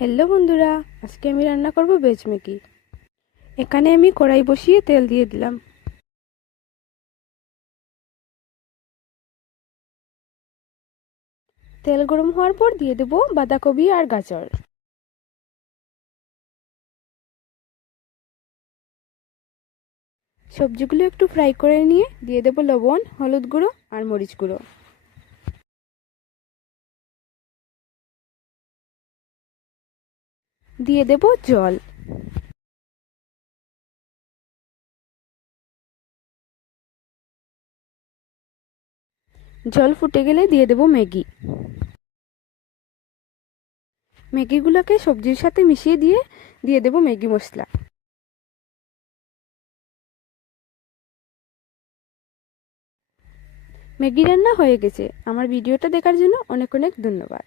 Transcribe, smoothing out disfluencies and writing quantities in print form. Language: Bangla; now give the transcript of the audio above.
হ্যালো বন্ধুরা, আজকে আমি রান্না করব ভেজ ম্যাগি। এখানে আমি কড়াই বসিয়ে তেল দিয়ে দিলাম। তেল গরম হওয়ার পর দিয়ে দেব বাঁধাকপি আর গাজর। সবজিগুলো একটু ফ্রাই করে নিয়ে দিয়ে দেব লবণ, হলুদ গুঁড়ো আর মরিচ গুঁড়ো। দিয়ে দেব জল। জল ফুটে গেলে দিয়ে দেব ম্যাগি। ম্যাগিগুলোকে সবজির সাথে মিশিয়ে দিয়ে দেব ম্যাগি মশলা। ম্যাগি রান্না হয়ে গেছে। আমার ভিডিওটা দেখার জন্য অনেক অনেক ধন্যবাদ।